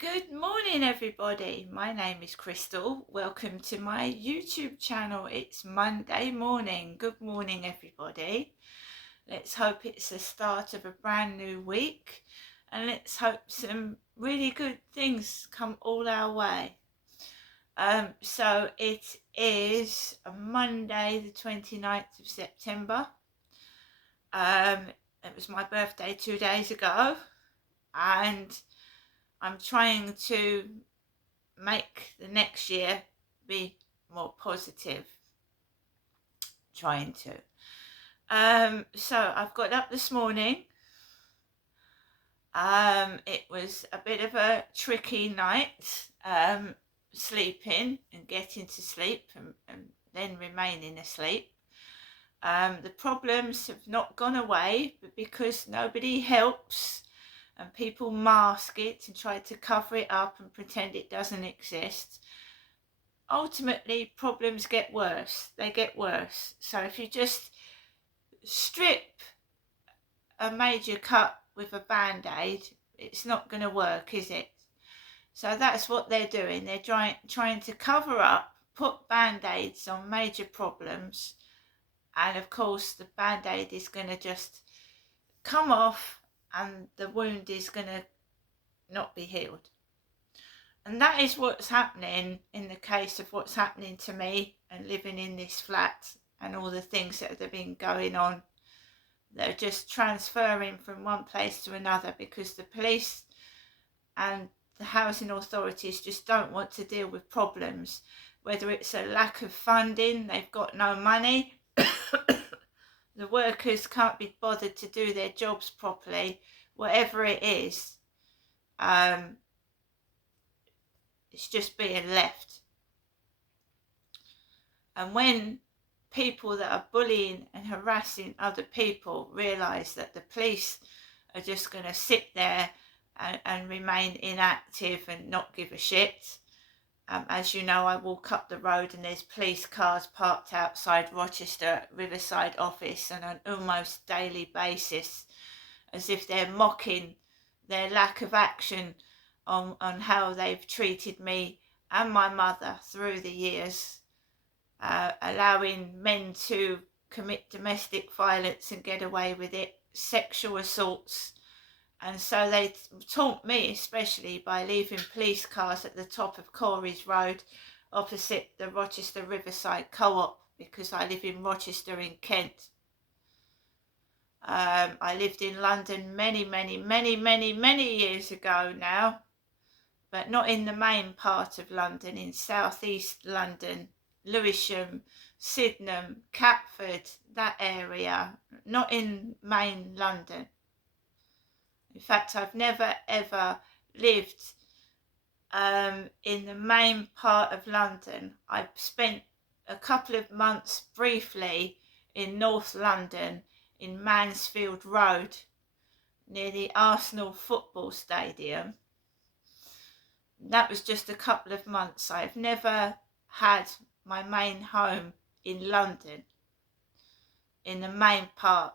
Good morning, everybody. My name is Crystal. Welcome to my YouTube channel. It's Monday morning. Good morning, everybody. Let's hope it's the start of a brand new week, and let's hope some really good things come all our way. So it is a Monday, the 29th of September. It was my birthday 2 days ago, and I'm trying to make the next year be more positive. Trying to. So I've got up this morning. It was a bit of a tricky night, sleeping and getting to sleep and then remaining asleep. The problems have not gone away, but because nobody helps and people mask it and try to cover it up and pretend it doesn't exist, ultimately problems get worse. They get worse. So if you just strip a major cut with a band-aid, it's not going to work, is it? So that's what they're doing. They're trying to cover up, put band-aids on major problems, and of course the band-aid is going to just come off and the wound is going to not be healed. And that is what's happening in the case of what's happening to me and living in this flat and all the things that have been going on. They're just transferring from one place to another because the police and the housing authorities just don't want to deal with problems. Whether it's a lack of funding, they've got no money, the workers can't be bothered to do their jobs properly, whatever it is, it's just being left. And when people that are bullying and harassing other people realise that the police are just going to sit there and remain inactive and not give a shit. As you know, I walk up the road and there's police cars parked outside Rochester Riverside office on an almost daily basis, as if they're mocking their lack of action on how they've treated me and my mother through the years, allowing men to commit domestic violence and get away with it, sexual assaults. And so they taunt me, especially by leaving police cars at the top of Corey's Road opposite the Rochester Riverside Co-op, because I live in Rochester in Kent. I lived in London many years ago now, but not in the main part of London, in southeast London, Lewisham, Sydenham, Catford, that area, not in main London. In fact, I've never ever lived in the main part of London. I've spent a couple of months briefly in North London, in Mansfield Road, near the Arsenal football stadium. That was just a couple of months. I've never had my main home in London, in the main part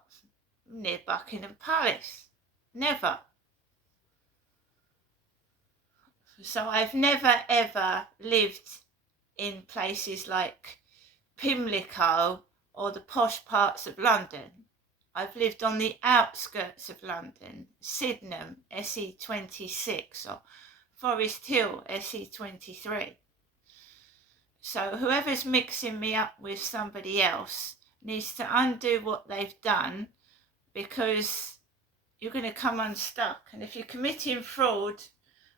near Buckingham Palace. Never. So I've never ever lived in places like Pimlico or the posh parts of London. I've lived on the outskirts of London, Sydenham, SE26, or Forest Hill, SE23. So whoever's mixing me up with somebody else needs to undo what they've done, because you're going to come unstuck. And if you're committing fraud,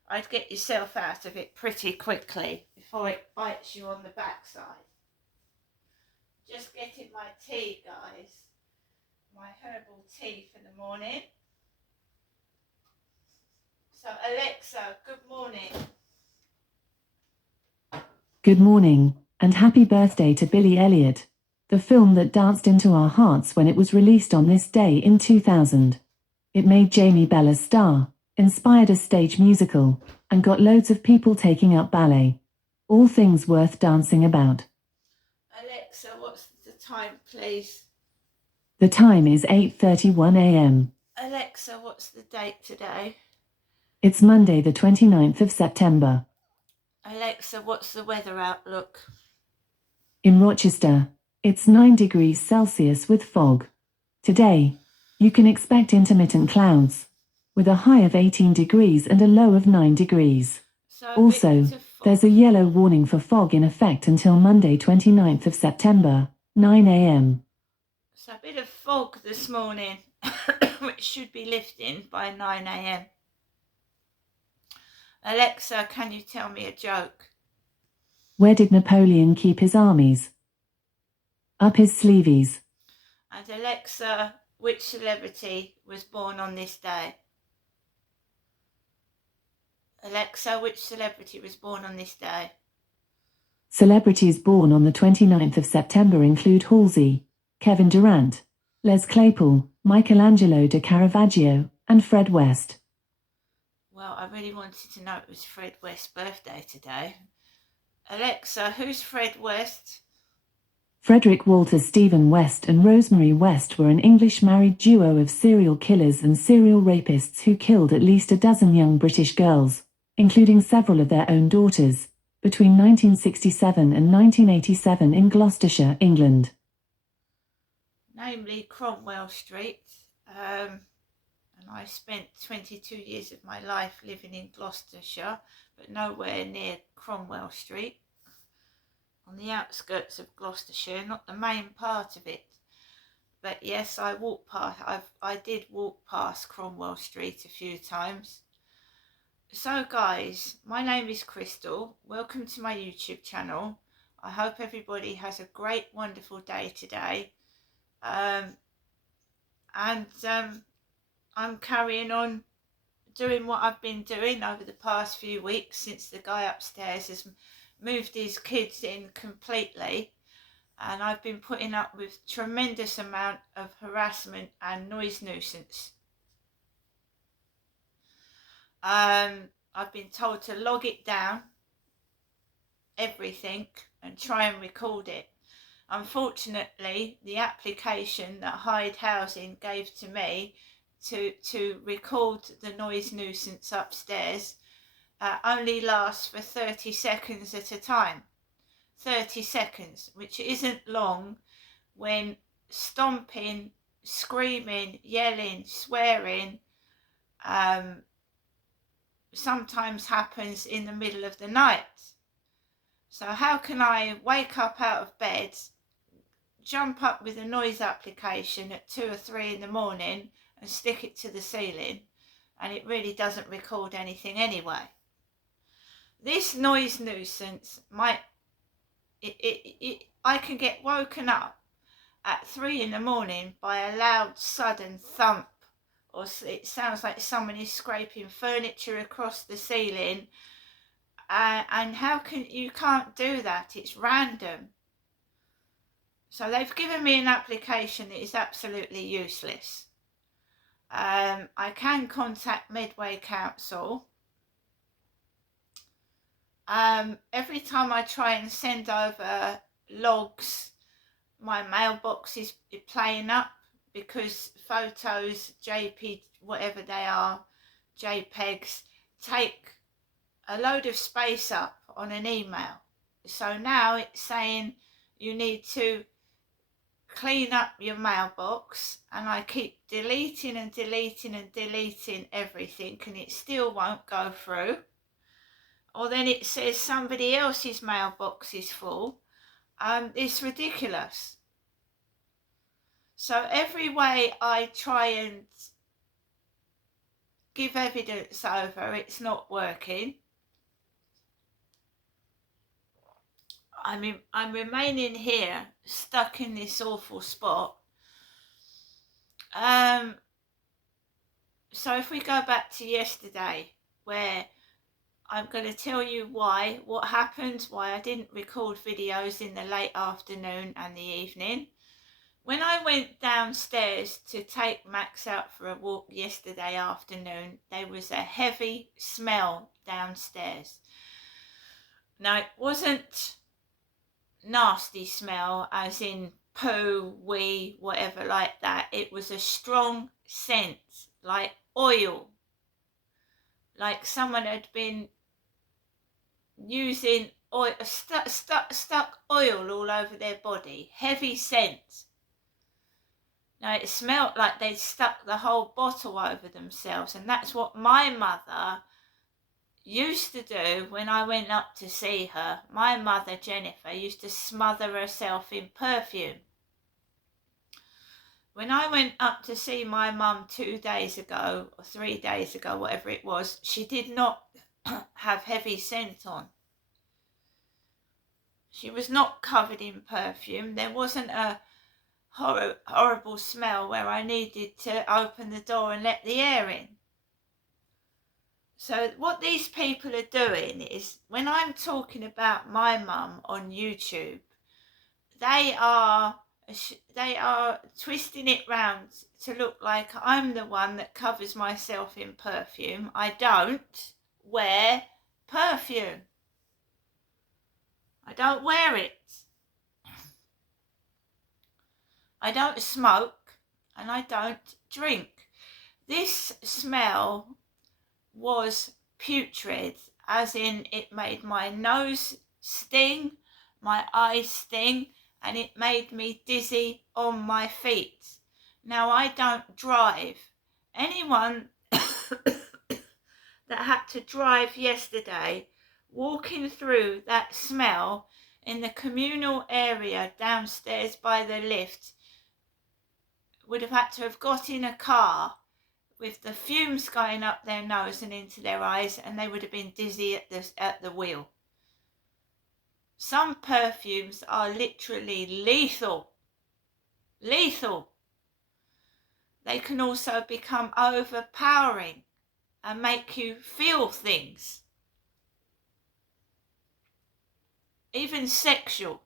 I'd get yourself out of it pretty quickly before it bites you on the backside. Just getting my tea, guys. My herbal tea for the morning. So Alexa, good morning. Good morning, and happy birthday to Billy Elliot, the film that danced into our hearts when it was released on this day in 2000. It made Jamie Bell a star, inspired a stage musical, and got loads of people taking up ballet. All things worth dancing about. Alexa, what's the time, please? The time is 8:31 a.m. Alexa, what's the date today? It's Monday, the 29th of September. Alexa, what's the weather outlook? In Rochester, it's 9 degrees Celsius with fog. Today, you can expect intermittent clouds, with a high of 18 degrees and a low of 9 degrees. So a Also, bit of fog. there's a yellow warning for fog in effect until Monday, 29th of September, 9 a.m. So a bit of fog this morning, which should be lifting by 9 a.m. Alexa, can you tell me a joke? Where did Napoleon keep his armies? Up his sleeves. And Alexa, which celebrity was born on this day? Alexa, which celebrity was born on this day? Celebrities born on the 29th of September include Halsey, Kevin Durant, Les Claypool, Michelangelo de Caravaggio, and Fred West. Well, I really wanted to know it was Fred West's birthday today. Alexa, who's Fred West? Frederick Walter Stephen West and Rosemary West were an English married duo of serial killers and serial rapists who killed at least a dozen young British girls, including several of their own daughters, between 1967 and 1987 in Gloucestershire, England. Namely Cromwell Street. And I spent 22 years of my life living in Gloucestershire, but nowhere near Cromwell Street. On the outskirts of Gloucestershire, not the main part of it. But yes, I did walk past Cromwell Street a few times. So guys, my name is Crystal. Welcome to my YouTube channel. I hope everybody has a great, wonderful day today. I'm carrying on doing what I've been doing over the past few weeks since the guy upstairs has moved his kids in completely, and I've been putting up with tremendous amount of harassment and noise nuisance. I've been told to log it down, everything, and try and record it. Unfortunately, the application that Hyde Housing gave to me to record the noise nuisance upstairs only lasts for 30 seconds at a time. 30 seconds, which isn't long when stomping, screaming, yelling, swearing sometimes happens in the middle of the night. So how can I wake up out of bed, jump up with a noise application at 2 or 3 in the morning and stick it to the ceiling, and it really doesn't record anything anyway? This noise nuisance I can get woken up at 3 in the morning by a loud sudden thump, or it sounds like someone is scraping furniture across the ceiling, and you can't do that, it's random. So they've given me an application that is absolutely useless. I can contact Medway Council. Every time I try and send over logs, my mailbox is playing up because photos, JP, whatever they are, JPEGs, take a load of space up on an email. So now it's saying you need to clean up your mailbox, and I keep deleting and deleting and deleting everything, and it still won't go through. Or then it says somebody else's mailbox is full. It's ridiculous. So every way I try and give evidence over, it's not working. I'm remaining here, stuck in this awful spot. So if we go back to yesterday, where I'm going to tell you what happened, why I didn't record videos in the late afternoon and the evening. When I went downstairs to take Max out for a walk yesterday afternoon, there was a heavy smell downstairs. Now, it wasn't nasty smell as in poo, wee, whatever like that. It was a strong scent, like oil, like someone had been using oil, stuck oil all over their body, heavy scent. Now it smelled like they'd stuck the whole bottle over themselves, and that's what my mother used to do when I went up to see her. My mother, Jennifer, used to smother herself in perfume. When I went up to see my mum 2 days ago, or 3 days ago, whatever it was, she did not have heavy scent on. She was not covered in perfume. There wasn't a horrible smell where I needed to open the door and let the air in. So what these people are doing is, when I'm talking about my mum on YouTube, they are twisting it round to look like I'm the one that covers myself in perfume. I don't wear perfume. I don't wear it. I don't smoke and I don't drink. This smell was putrid, as in it made my nose sting, my eyes sting, and it made me dizzy on my feet. Now, I don't drive. Anyone that had to drive yesterday, walking through that smell in the communal area downstairs by the lift, would have had to have got in a car with the fumes going up their nose and into their eyes, and they would have been dizzy at the wheel. Some perfumes are literally lethal. Lethal. They can also become overpowering and make you feel things. Even sexual.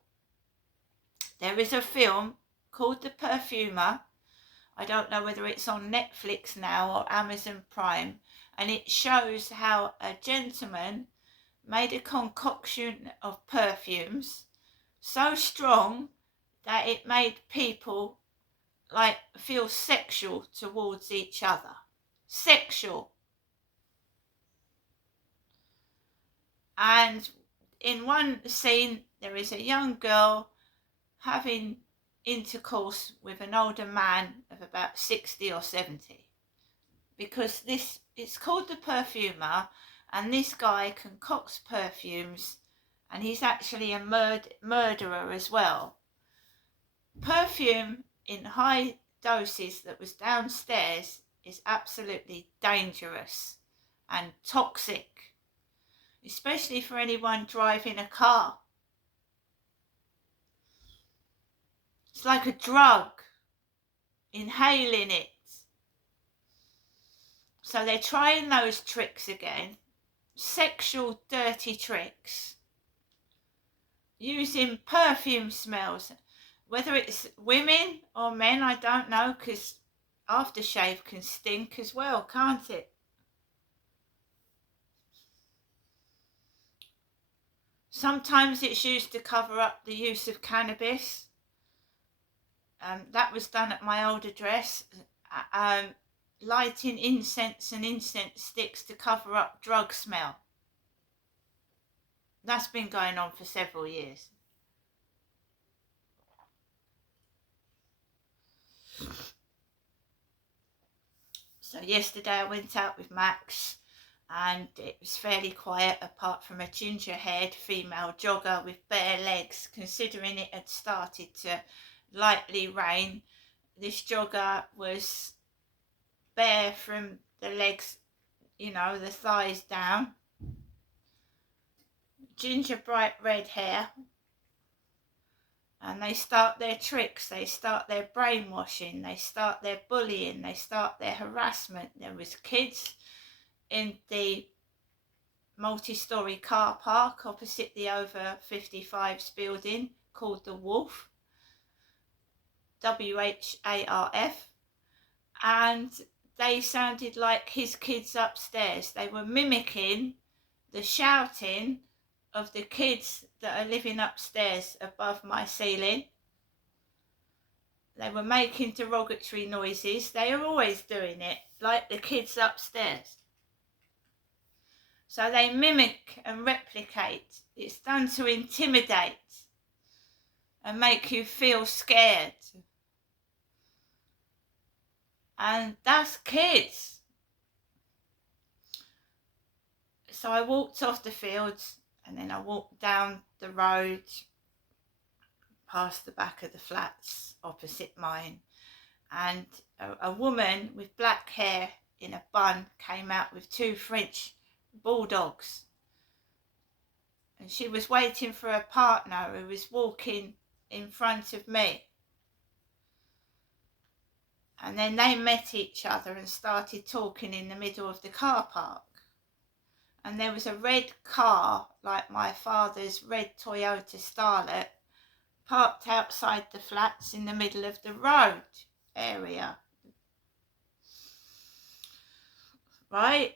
There is a film called The Perfumer. I don't know whether it's on Netflix now or Amazon Prime, and it shows how a gentleman made a concoction of perfumes so strong that it made people like feel sexual towards each other. Sexual. And in one scene, there is a young girl having intercourse with an older man of about 60 or 70, because it's called The Perfumer, and this guy concocts perfumes, and he's actually a murderer as well. Perfume in high doses that was downstairs is absolutely dangerous and toxic, especially for anyone driving a car. It's like a drug, inhaling it. So they're trying those tricks again, sexual dirty tricks, using perfume smells. Whether it's women or men, I don't know, because aftershave can stink as well, can't it? Sometimes it's used to cover up the use of cannabis. That was done at my old address. Lighting incense and incense sticks to cover up drug smell. That's been going on for several years. So yesterday I went out with Max, and it was fairly quiet apart from a ginger-haired female jogger with bare legs. Considering it had started to lightly rain, this jogger was bare from the legs, the thighs down. Ginger bright red hair. And they start their tricks, they start their brainwashing, they start their bullying, they start their harassment. There was kids in the multi-storey car park opposite the over 55s building called the Wolf, WHARF, and they sounded like his kids upstairs. They were mimicking the shouting of the kids that are living upstairs above my ceiling. They were making derogatory noises. They are always doing it, like the kids upstairs. So they mimic and replicate. It's done to intimidate and make you feel scared. And that's kids. So I walked off the fields and then I walked down the road past the back of the flats opposite mine, and a woman with black hair in a bun came out with 2 French bulldogs, and she was waiting for a partner who was walking in front of me. And then they met each other and started talking in the middle of the car park. And there was a red car, like my father's red Toyota Starlet, parked outside the flats in the middle of the road area. Right?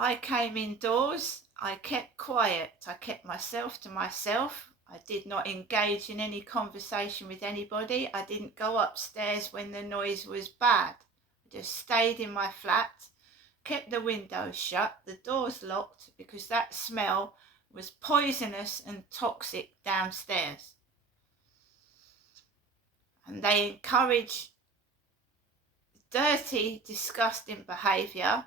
I came indoors. I kept quiet. I kept myself to myself. I did not engage in any conversation with anybody. I didn't go upstairs when the noise was bad. I just stayed in my flat, kept the windows shut, the doors locked, because that smell was poisonous and toxic downstairs. And they encourage dirty, disgusting behaviour.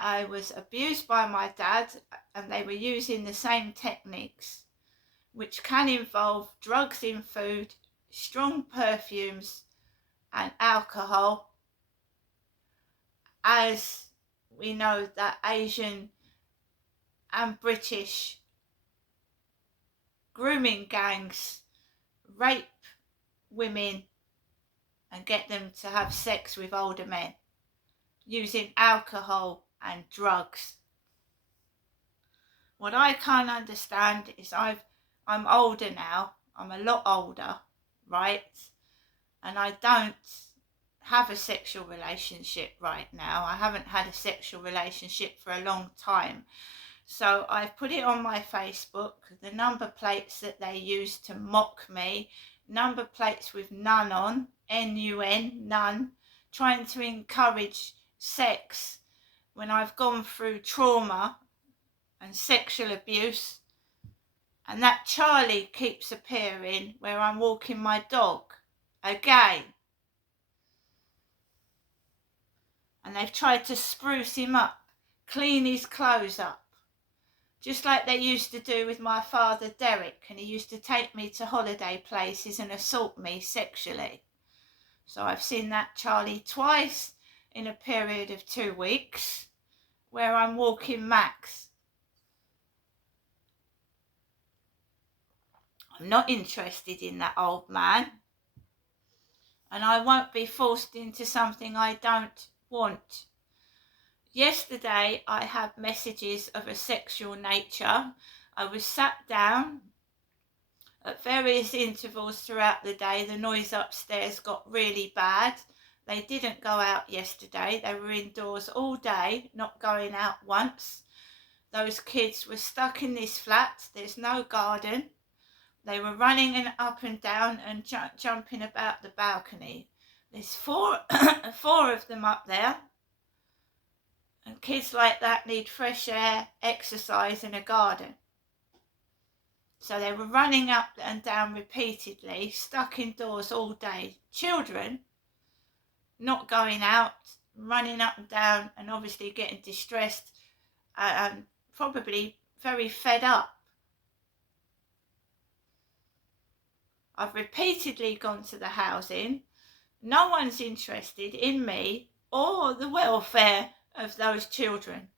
I was abused by my dad, and they were using the same techniques, which can involve drugs in food, strong perfumes and alcohol, as we know that Asian and British grooming gangs rape women and get them to have sex with older men using alcohol and drugs. What I can't understand is I'm older now. I'm a lot older, right? And I don't have a sexual relationship right now. I haven't had a sexual relationship for a long time. So I've put it on my Facebook, the number plates that they use to mock me, number plates with none on, N-U-N, none, trying to encourage sex when I've gone through trauma and sexual abuse. And that Charlie keeps appearing where I'm walking my dog again. And they've tried to spruce him up, clean his clothes up, just like they used to do with my father Derek, and he used to take me to holiday places and assault me sexually. So I've seen that Charlie twice in a period of 2 weeks where I'm walking Max. I'm not interested in that old man, and I won't be forced into something I don't want. Yesterday I had messages of a sexual nature. I was sat down at various intervals throughout the day. The noise upstairs got really bad. They didn't go out yesterday. They were indoors all day, not going out once. Those kids were stuck in this flat. There's no garden. They were running up and down and jumping about the balcony. There's four of them up there. And kids like that need fresh air, exercise and a garden. So they were running up and down repeatedly, stuck indoors all day. Children not going out, running up and down, and obviously getting distressed and probably very fed up. I've repeatedly gone to the housing. No one's interested in me or the welfare of those children.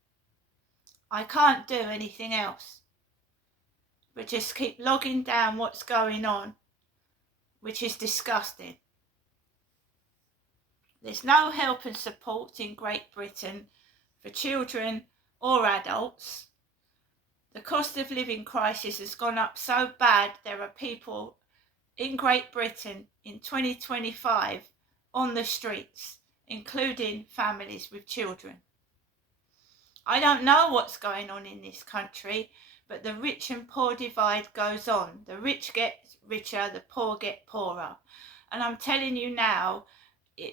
I can't do anything else but just keep logging down what's going on, which is disgusting. There's no help and support in Great Britain for children or adults. The cost of living crisis has gone up so bad there are people in Great Britain in 2025 on the streets, including families with children. I don't know what's going on in this country, but the rich and poor divide goes on. The rich get richer, the poor get poorer. And I'm telling you now,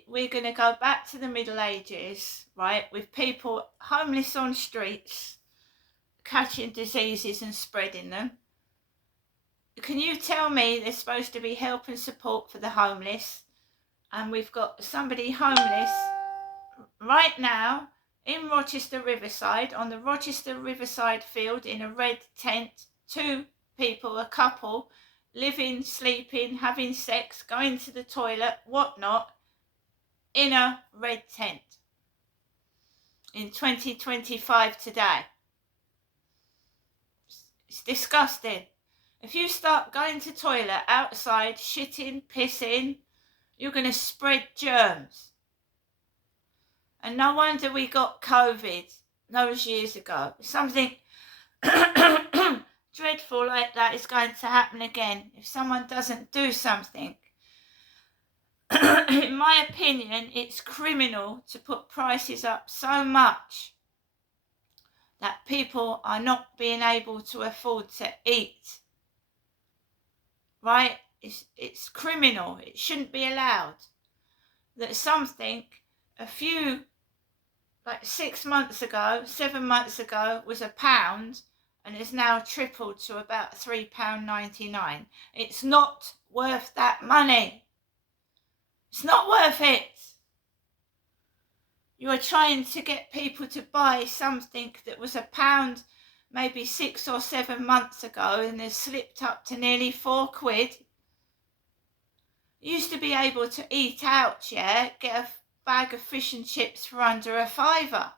we're going to go back to the Middle Ages, right, with people homeless on streets, catching diseases and spreading them. Can you tell me there's supposed to be help and support for the homeless, and we've got somebody homeless right now in Rochester Riverside, on the Rochester Riverside field in a red tent, 2 people, a couple, living, sleeping, having sex, going to the toilet, whatnot, in a red tent in 2025 today. It's disgusting. If you start going to toilet outside, shitting, pissing, you're going to spread germs. And no wonder we got COVID those years ago. Something dreadful like that is going to happen again if someone doesn't do something. In my opinion, it's criminal to put prices up so much that people are not being able to afford to eat. Right? It's criminal. It shouldn't be allowed. That something like 6 months ago, 7 months ago, was £1 and is now tripled to about £3.99. It's not worth that money. It's not worth it. You are trying to get people to buy something that was £1 maybe 6 or 7 months ago and has slipped up to nearly £4. You used to be able to eat out, yeah, get a bag of fish and chips for under £5.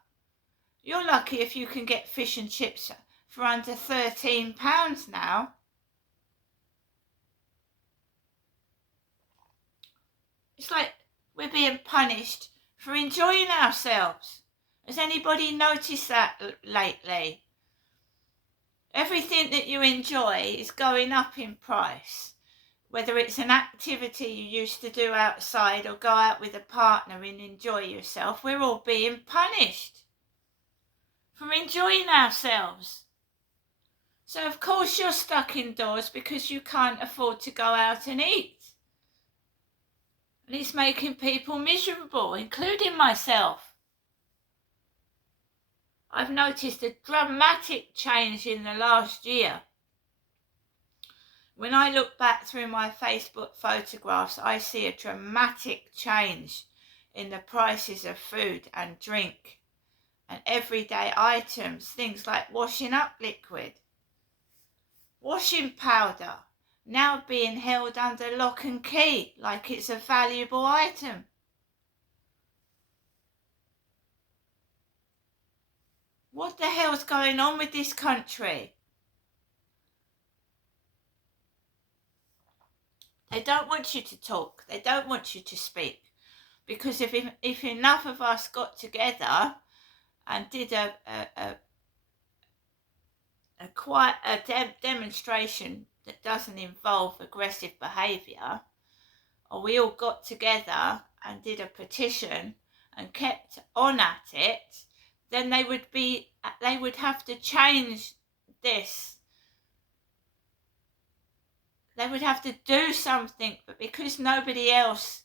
You're lucky if you can get fish and chips for under £13 now. It's like we're being punished for enjoying ourselves. Has anybody noticed that lately? Everything that you enjoy is going up in price. Whether it's an activity you used to do outside or go out with a partner and enjoy yourself, we're all being punished for enjoying ourselves. So of course you're stuck indoors because you can't afford to go out and eat. And it's making people miserable, including myself. I've noticed a dramatic change in the last year. When I look back through my Facebook photographs, I see a dramatic change in the prices of food and drink and everyday items, things like washing up liquid, washing powder, now being held under lock and key like it's a valuable item. What the hell's going on with this country? They don't want you to talk. They don't want you to speak. Because if enough of us got together and did a demonstration that doesn't involve aggressive behaviour, or we all got together and did a petition and kept on at it, then they would have to change this. They would have to do something, but because nobody else,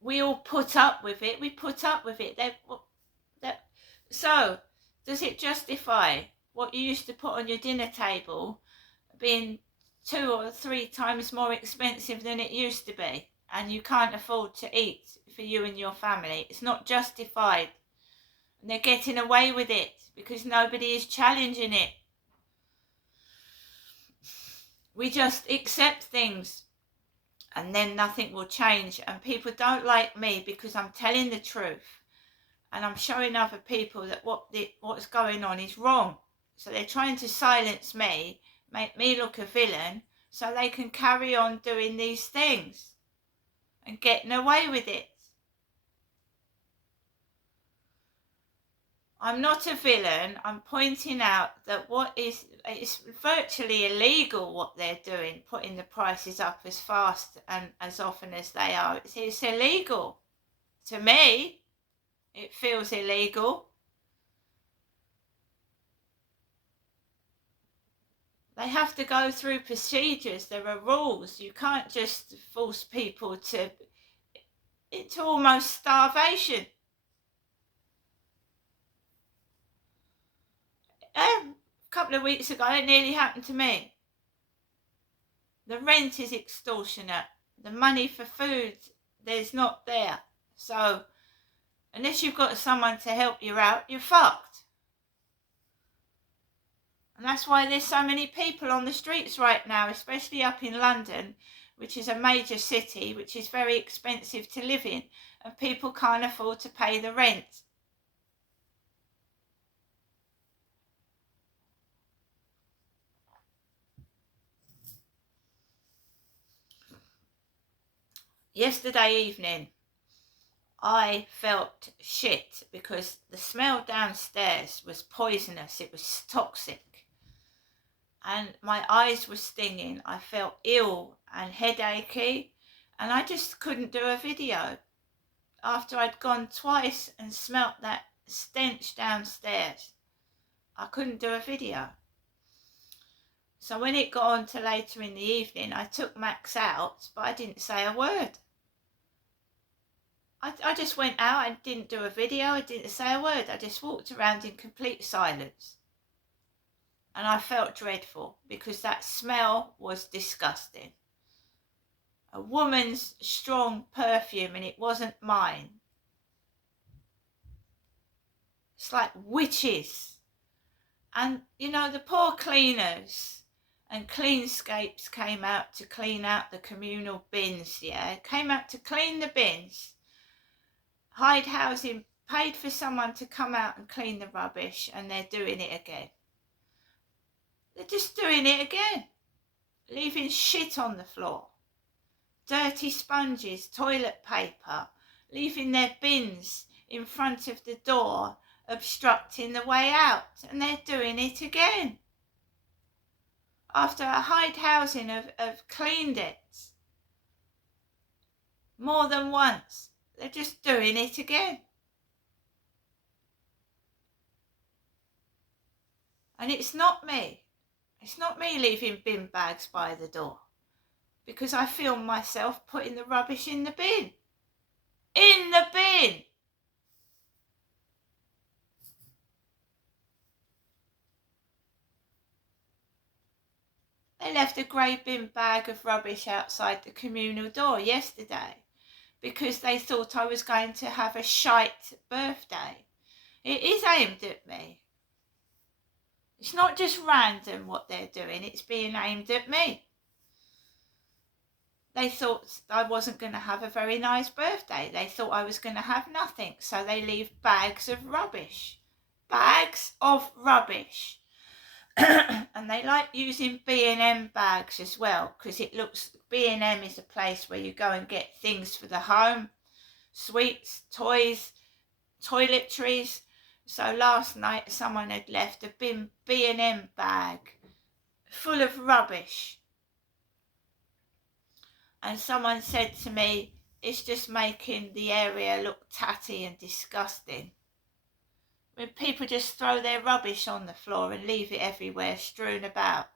we all put up with it. We put up with it. So, does it justify what you used to put on your dinner table being 2 or 3 times more expensive than it used to be, and you can't afford to eat for you and your family? It's not justified. And they're getting away with it because nobody is challenging it. We just accept things and then nothing will change. And people don't like me because I'm telling the truth. And I'm showing other people that what's going on is wrong. So they're trying to silence me, make me look a villain, so they can carry on doing these things and getting away with it. I'm not a villain. I'm pointing out that it's virtually illegal what they're doing, putting the prices up as fast and as often as they are. It's illegal. To me, it feels illegal. They have to go through procedures. There are rules. You can't just force people into almost starvation. couple of weeks ago, it nearly happened to me. The rent is extortionate. The money for food, there's not there. So, unless you've got someone to help you out, you're fucked. And that's why there's so many people on the streets right now, especially up in London, which is a major city, which is very expensive to live in, and people can't afford to pay the rent. Yesterday evening, I felt shit because the smell downstairs was poisonous. It was toxic. And my eyes were stinging. I felt ill and headachy. And I just couldn't do a video. After I'd gone twice and smelt that stench downstairs, I couldn't do a video. So when it got on to later in the evening, I took Max out, but I didn't say a word. I just went out and didn't do a video. I didn't say a word. I just walked around in complete silence. And I felt dreadful because that smell was disgusting. A woman's strong perfume, and it wasn't mine. It's like witches. And, you know, the poor cleaners and Cleanscapes came out to clean out the communal bins, yeah? Came out to clean the bins. Hyde Housing paid for someone to come out and clean the rubbish, and they're doing it again. They're just doing it again. Leaving shit on the floor. Dirty sponges, toilet paper, leaving their bins in front of the door, obstructing the way out, and they're doing it again. After a Hyde Housing have cleaned it more than once, they're just doing it again. And it's not me. It's not me leaving bin bags by the door, because I film myself putting the rubbish in the bin. In the bin! They left a grey bin bag of rubbish outside the communal door yesterday because they thought I was going to have a shite birthday. It is aimed at me. It's not just random what they're doing, it's being aimed at me. They thought I wasn't going to have a very nice birthday. They thought I was going to have nothing, so they leave bags of rubbish. Bags of rubbish. And they like using B&M bags as well, because it looks, B&M is a place where you go and get things for the home, sweets, toys, toiletries. So last night someone had left a B&M bag full of rubbish. And someone said to me, it's just making the area look tatty and disgusting. When people just throw their rubbish on the floor and leave it everywhere strewn about.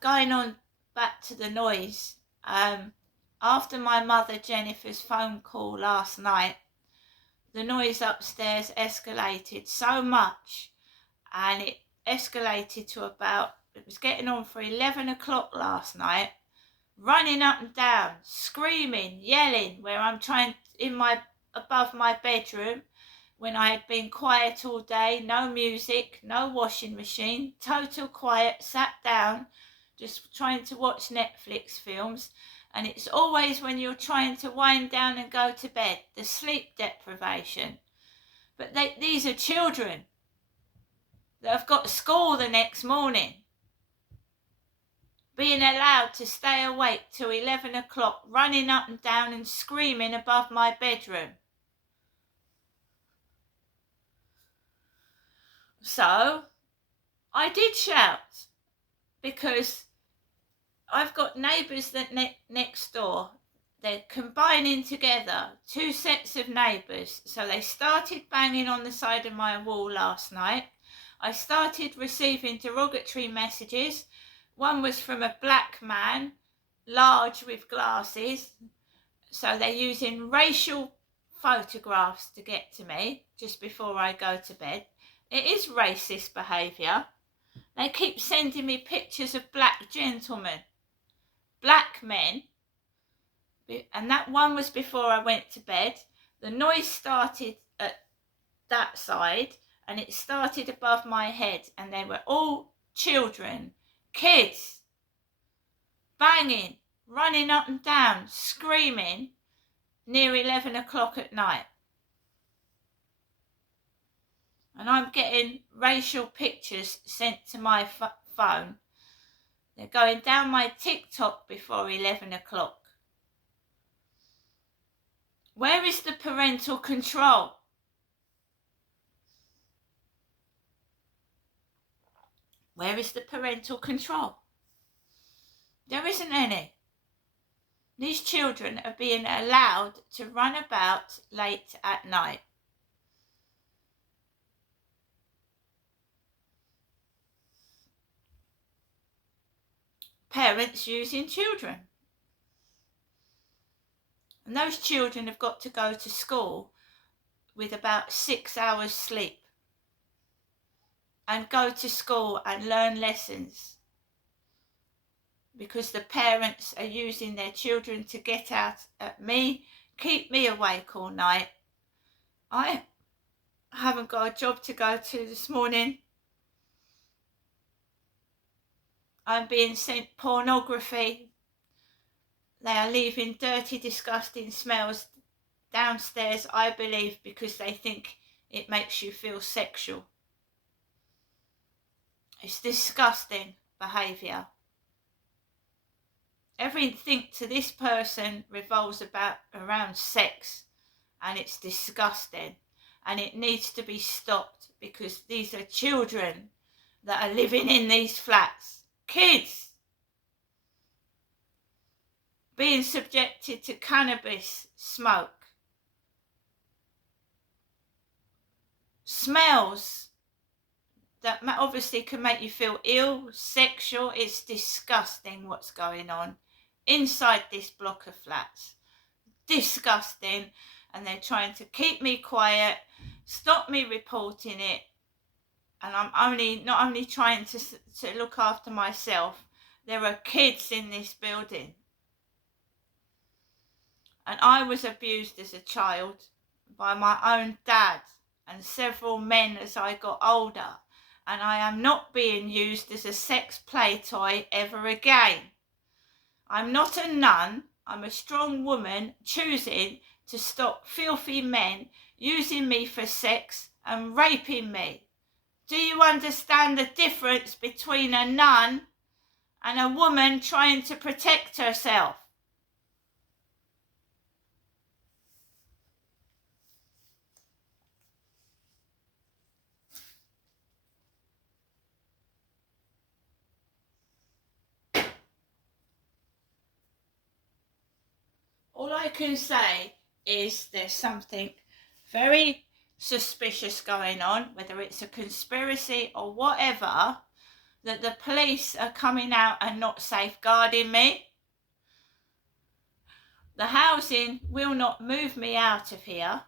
Going on back to the noise. After my mother Jennifer's phone call last night, the noise upstairs escalated so much, and it escalated to about, it was getting on for 11 o'clock last night, running up and down, screaming, yelling, where I'm trying above my bedroom, when I had been quiet all day, no music, no washing machine, total quiet, sat down, just trying to watch Netflix films. And it's always when you're trying to wind down and go to bed, the sleep deprivation. But these are children that have got school the next morning, being allowed to stay awake till 11 o'clock, running up and down and screaming above my bedroom. So I did shout, because I've got neighbours that next door. They're combining together, two sets of neighbours. So they started banging on the side of my wall last night. I started receiving derogatory messages. One was from a black man, large with glasses, So they're using racial photographs to get to me just before I go to bed. It is racist behaviour. They keep sending me pictures of black gentlemen, black men, and that one was before I went to bed. The noise started at that side and it started above my head, and they were all children, kids, banging, running up and down, screaming near 11 o'clock at night. And I'm getting racial pictures sent to my phone. They're going down my TikTok before 11 o'clock. Where is the parental control? Where is the parental control? There isn't any. These children are being allowed to run about late at night. Parents using children. And those children have got to go to school with about 6 hours sleep and go to school and learn lessons because the parents are using their children to get out at me, keep me awake all night. I haven't got a job to go to this morning. I'm being sent pornography. They are leaving dirty, disgusting smells downstairs, I believe, because they think it makes you feel sexual. It's disgusting behaviour. Everything to this person revolves around sex, and it's disgusting, and it needs to be stopped because these are children that are living in these flats. Kids being subjected to cannabis smoke, smells that obviously can make you feel ill, sexual. It's disgusting what's going on inside this block of flats. Disgusting. And they're trying to keep me quiet, stop me reporting it. And I'm not only trying to look after myself, there are kids in this building. And I was abused as a child by my own dad and several men as I got older. And I am not being used as a sex play toy ever again. I'm not a nun. I'm a strong woman choosing to stop filthy men using me for sex and raping me. Do you understand the difference between a nun and a woman trying to protect herself? All I can say is there's something very suspicious going on, whether it's a conspiracy or whatever, that the police are coming out and not safeguarding me. The housing will not move me out of here.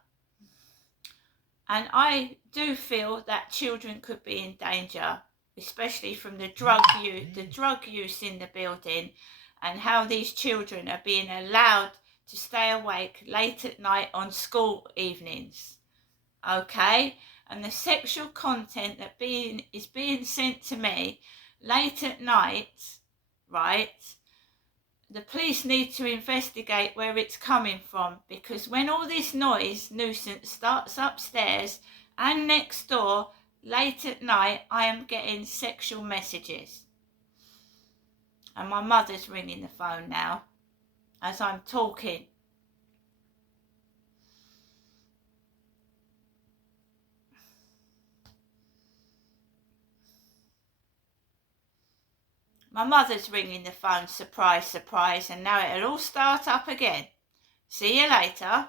And I do feel that children could be in danger, especially from the drug use in the building, and how these children are being allowed to stay awake late at night on school evenings. Okay? And the sexual content that is being sent to me late at night, right? The police need to investigate where it's coming from, because when all this nuisance starts upstairs and next door late at night, I am getting sexual messages. And my mother's ringing the phone now as I'm talking. My mother's ringing the phone, surprise, surprise, and now it'll all start up again. See you later.